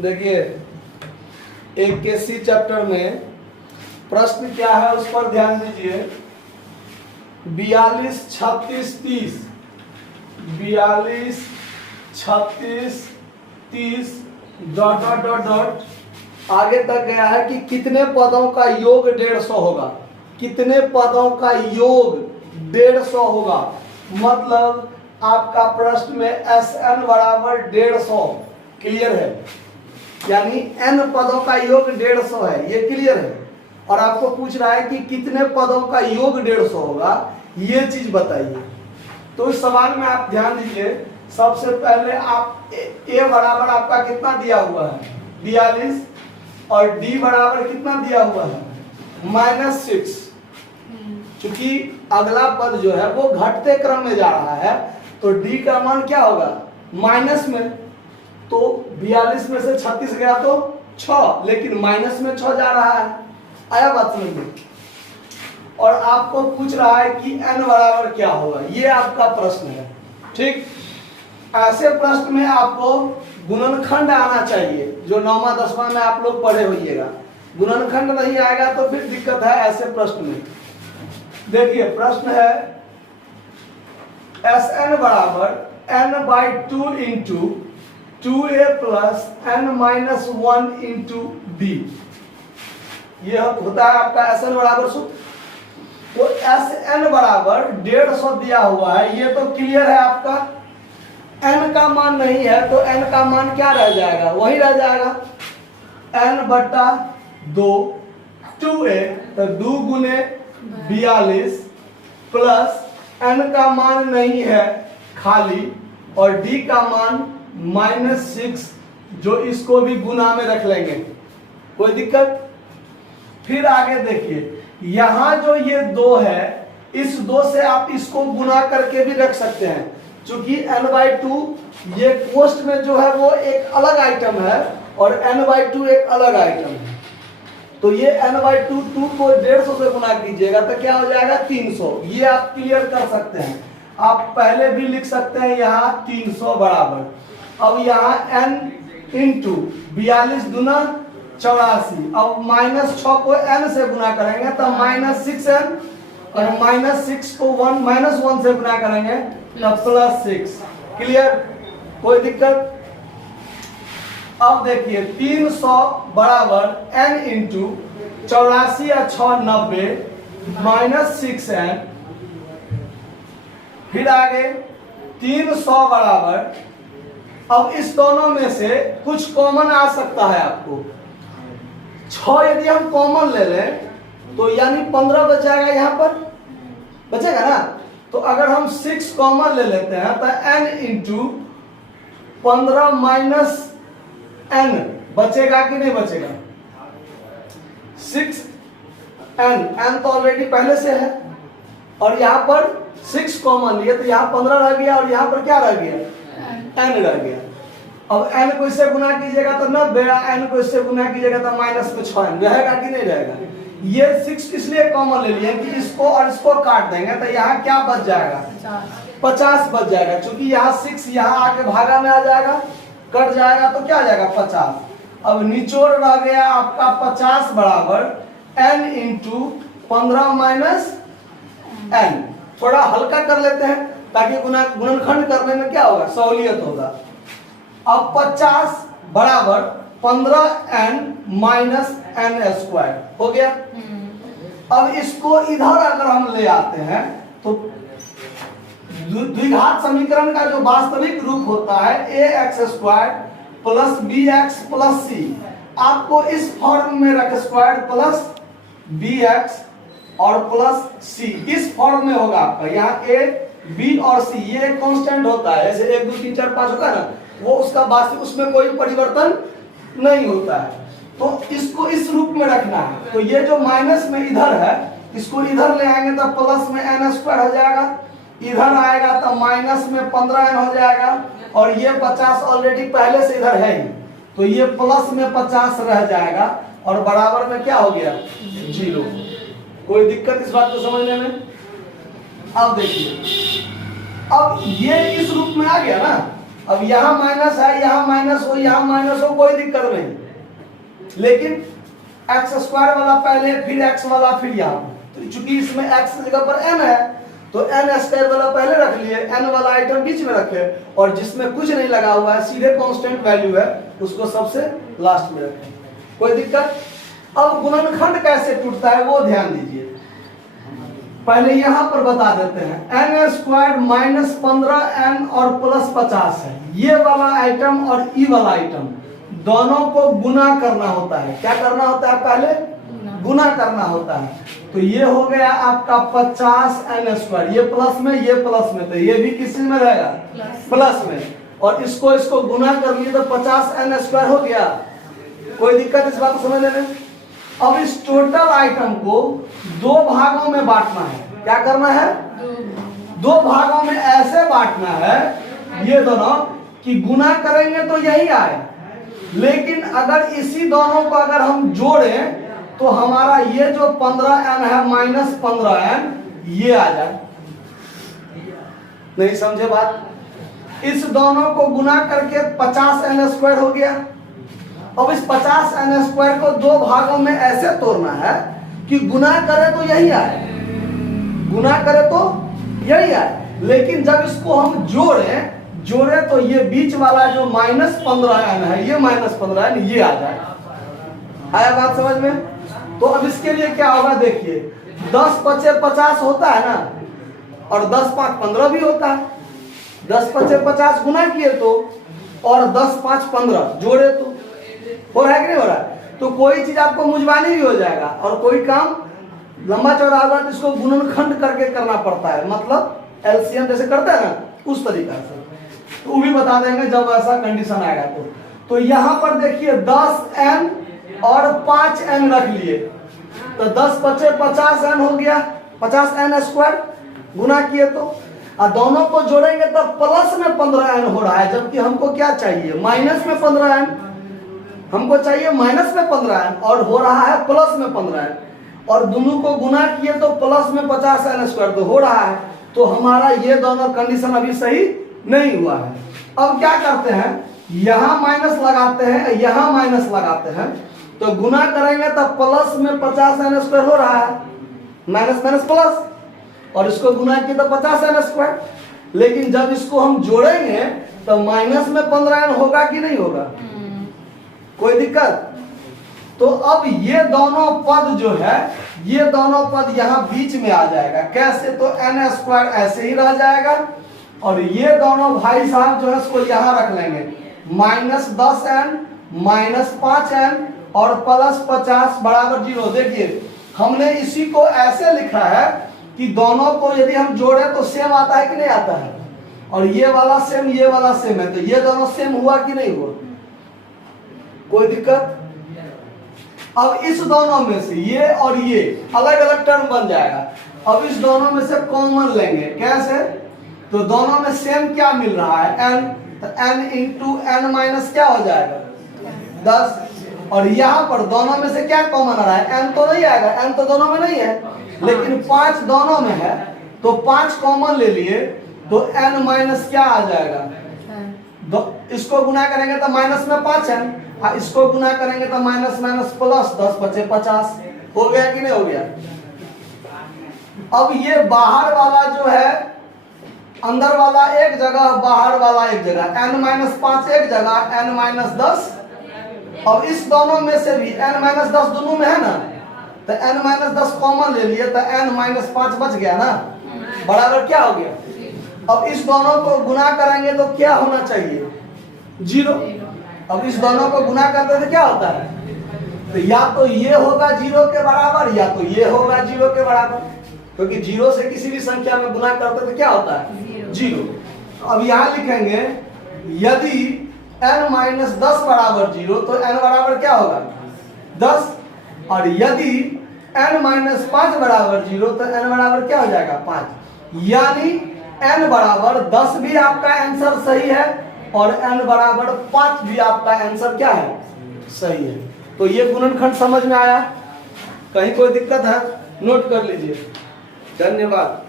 देखिए 81 चैप्टर में प्रश्न क्या है उस पर ध्यान दीजिए। 42, 36, 30, 42, 36, 30 डॉट डॉट डॉट डॉट आगे तक गया है कि कितने पदों का योग 150 होगा। कितने पदों का योग 150 होगा, मतलब आपका प्रश्न में Sn बराबर 150 क्लियर है, यानी n पदों का योग 150 है, ये क्लियर है। और आपको पूछ रहा है कि कितने पदों का योग 150 होगा, ये चीज बताइए। तो इस सवाल में आप ध्यान दीजिए। सबसे पहले आप a बराबर आपका कितना दिया हुआ है 42 और d बराबर कितना दिया हुआ है -6। क्योंकि अगला पद जो है वो घटते क्रम में जा रहा है, तो d का मान क्या होगा माइनस में। तो 42 में से 36 गया तो 6, लेकिन माइनस में 6 जा रहा है। आया बात समझ में। और आपको पूछ रहा है कि n बराबर क्या होगा, ये आपका प्रश्न है। ठीक, ऐसे प्रश्न में आपको गुणनखंड आना चाहिए, जो 9वां 10वां में आप लोग पढ़े होइएगा। गुणनखंड नहीं आएगा तो फिर दिक्कत है ऐसे प्रश्न में। देखिए प्रश्न है Sn बराबर n/2 into 2a plus n-1 into d। यह होता है आपका Sn बराबर सूत्र। तो Sn बराबर 150 दिया हुआ है, ये तो क्लियर है आपका। n का मान नहीं है तो n का मान क्या रह जाएगा, वही रह जाएगा n/2 2a, तो 2 गुने 42 प्लस n का मान नहीं है खाली, और d का मान -6, जो इसको भी गुना में रख लेंगे, कोई दिक्कत। फिर आगे देखिए, यहाँ जो ये 2 है, इस 2 से आप इसको गुना करके भी रख सकते हैं। चूंकि n/2 ये कोष्ठ में जो है वो एक अलग आइटम है और n/2 एक अलग आइटम है। तो ये n/2 2 को 150 से गुना कीजिएगा तो क्या हो जाएगा 300। ये आप क्लियर कर सकते हैं। आप पहले भी लिख सकते हैं यहाँ 300 बराबर। अब यहाँ n इंटू 42 दूना 84। अब -6 को n से गुना करेंगे तो -6n, और -6 को -1 से गुना करेंगे तो +6। क्लियर, कोई दिक्कत। अब देखिए 300 बराबर n इंटू 84 या 6 90 -6n। फिर आगे 300 बराबर, अब इस दोनों में से कुछ कॉमन आ सकता है आपको। 6 यदि हम कॉमन ले लें तो यानी 15 बच जाएगा, यहाँ पर बचेगा ना। तो अगर हम 6 कॉमन ले लेते हैं तो n इंटू 15 माइनस n बचेगा कि नहीं बचेगा 6n तो ऑलरेडी पहले से है, और यहाँ पर 6 कॉमन लिए तो यहाँ 15 रह गया, और यहाँ पर क्या रह गया n रह गया। अब n को इससे गुना कीजिएगा तो 90, n को इससे गुना कीजिएगा तो -6n रहेगा कि नहीं रहेगा। ये 6 इसलिए कॉमन ले लिए कि इसको और इसको काट देंगे तो यहाँ क्या बच जाएगा 50 बच जाएगा। क्योंकि यहाँ 6 यहाँ आके भागा में आ जाएगा, कट जाएगा तो क्या आ जाएगा 50। अब निचोड़ रह गया आपका 50 बराबर n इंटू 15 माइनस n। थोड़ा हल्का कर लेते हैं ताकि गुणनखंड करने में क्या होगा सहूलियत होगा। अब 50 बराबर 15n माइनस n² हो गया। अब इसको इधर अगर हम ले आते हैं तो द्विघात समीकरण का जो वास्तविक रूप होता है ax² plus bx plus c, आपको इस फॉर्म में रख स्क्वायर प्लस bx और प्लस c, इस फॉर्म में होगा आपका। यहाँ a b और c ये कांस्टेंट होता है, जैसे 1 2 3 4 5 होता है ना, वो उसका वास्तविक, उसमें कोई परिवर्तन नहीं होता है। तो इसको इस रूप में रखना है। तो ये जो माइनस में इधर है, इसको इधर ले आएंगे तो प्लस में n² हो जाएगा, इधर आएगा तो माइनस में 15n हो जाएगा, और ये 50 ऑलरेडी पहले से इधर है ही, तो ये प्लस में 50 रह जाएगा, और बराबर में क्या हो गया 0। कोई दिक्कत इस बात को समझने में। अब देखिए, अब ये इस रूप में आ गया ना, अब यहाँ माइनस है, यहाँ माइनस हो, यहाँ माइनस हो, कोई दिक्कत नहीं, लेकिन एक्स स्क्वायर वाला पहले, फिर एक्स वाला, फिर यहाँ। तो चूंकि इसमें एक्स जगह पर एन है तो एन स्क्वायर वाला पहले रख लिए, एन वाला आइटम बीच में रखे, और जिसमें कुछ नहीं लगा हुआ है, सीधे कांस्टेंट वैल्यू है, उसको सबसे लास्ट में रखें, कोई दिक्कत। अब गुणनखंड कैसे टूटता है वो ध्यान दीजिए। पहले यहां पर बता देते हैं, एन स्क्वायर माइनस 15n और प्लस 50 है, ये वाला आइटम और ई वाला आइटम दोनों को गुना करना होता है। क्या करना होता है? पहले गुना करना होता है। तो ये हो गया आपका 50n स्क्वायर, ये प्लस में, ये प्लस में, तो ये भी किस में रहेगा? प्लस में। और इसको गुना कर लिए तो 50n स्क्वायर हो गया। कोई दिक्कत इस बात को समझने में? अब इस टोटल आइटम को दो भागों में बांटना है। क्या करना है? दो भागों में ऐसे बांटना है, ये दोनों कि गुना करेंगे तो यही आए, लेकिन अगर इसी दोनों को अगर हम जोड़ें तो हमारा ये जो 15n है माइनस 15n ये आ जाए। नहीं समझे बात? इस दोनों को गुना करके 50n स्क्वायर हो गया। अब इस 50n स्क्वायर को दो भागों में ऐसे तोड़ना है कि गुना करे तो यही आए, गुना करे तो यही आए, लेकिन जब इसको हम जोड़े तो ये बीच वाला जो माइनस 15n है, ये माइनस 15n ये आ जाए। आया बात समझ में? तो अब इसके लिए क्या होगा देखिए, 10 पचे 50 होता है ना, और 10 5 15 भी होता है। 10 पचे 50 गुना किए तो, और 10 5 15 जोड़े तो, हो रहा है कि नहीं हो रहा है? तो कोई चीज आपको मुंजवानी भी हो जाएगा, और कोई काम लंबा चौड़ा होगा तो इसको गुणनखंड करके करना पड़ता है, मतलब एलसीएम जैसे करते हैं ना, उस तरीका से। तो वो भी बता देंगे जब ऐसा कंडीशन आएगा तो यहाँ पर देखिए 10n और 5n रख लिए, तो 10 पचे 50n हो गया, 50n स्क्वायर गुना किए तो, और दोनों को जोड़ेंगे तो प्लस में 15n हो रहा है, जबकि हमको क्या चाहिए? माइनस में 15n हमको चाहिए, माइनस में 15n, और हो रहा है प्लस में 15n, और दोनों को गुना किए तो प्लस में 50n स्क्वायर तो हो रहा है। तो हमारा ये दोनों कंडीशन अभी सही नहीं हुआ है। अब क्या करते हैं, यहां माइनस लगाते हैं, यहां माइनस लगाते हैं, तो गुना करेंगे तो प्लस में 50n स्क्वायर हो रहा है, माइनस माइनस प्लस, और इसको गुना किए तो 50n स्क्वायर, लेकिन जब इसको हम जोड़ेंगे तो माइनस में 15n होगा कि नहीं होगा? कोई दिक्कत? तो अब ये दोनों पद जो है, ये दोनों पद यहाँ बीच में आ जाएगा। कैसे? तो n स्क्वायर ऐसे ही रह जाएगा, और ये दोनों भाई साहब जो है इसको यहाँ रख लेंगे, माइनस 10n माइनस 5n और प्लस 50 बराबर 0। देखिए हमने इसी को ऐसे लिखा है कि दोनों को यदि हम जोड़े तो सेम आता है कि नहीं आता है, और ये वाला सेम, ये वाला सेम है, तो ये दोनों सेम हुआ कि नहीं हुआ? कोई दिक्कत? अब इस दोनों में से ये और ये अलग अलग टर्म बन जाएगा। अब इस दोनों में से कॉमन लेंगे। कैसे? तो दोनों में सेम क्या मिल रहा है? n, तो n इंटू n माइनस क्या हो जाएगा? 10। और यहाँ पर दोनों में से क्या कॉमन आ रहा है? n तो नहीं आएगा, n तो दोनों में नहीं है, लेकिन 5 दोनों में है, तो 5 कॉमन ले लिए, तो n माइनस क्या आ जाएगा? इसको गुना करेंगे तो माइनस में 5n, इसको गुना करेंगे तो माइनस माइनस प्लस, 10 पचे 50 हो गया कि नहीं हो गया? अब ये बाहर वाला जो है, अंदर वाला एक जगह, बाहर वाला एक जगह, n माइनस 5 एक जगह, n माइनस 10। अब इस दोनों में से भी n माइनस 10 दोनों में है ना, तो n माइनस 10 कॉमन ले लिए, तो n माइनस 5 बच गया ना, बराबर क्या हो गया? अब इस दोनों को गुना करेंगे तो क्या होना चाहिए? 0। अब इस दोनों को गुना करते तो क्या होता है? तो या तो ये होगा 0 के बराबर, या तो ये होगा 0 के बराबर, क्योंकि 0 से किसी भी संख्या में गुना करते तो क्या होता है? 0। अब यहाँ लिखेंगे यदि n माइनस 10 बराबर 0, तो n बराबर क्या होगा? 10। और यदि n माइनस 5 बराबर 0, तो n बराबर क्या हो जाएगा? 5। यानी n बराबर 10 भी आपका आंसर सही है, और n बराबर 5 भी आपका आंसर क्या है? सही है। तो ये गुणनखंड समझ में आया? कहीं कोई दिक्कत है? नोट कर लीजिए। धन्यवाद।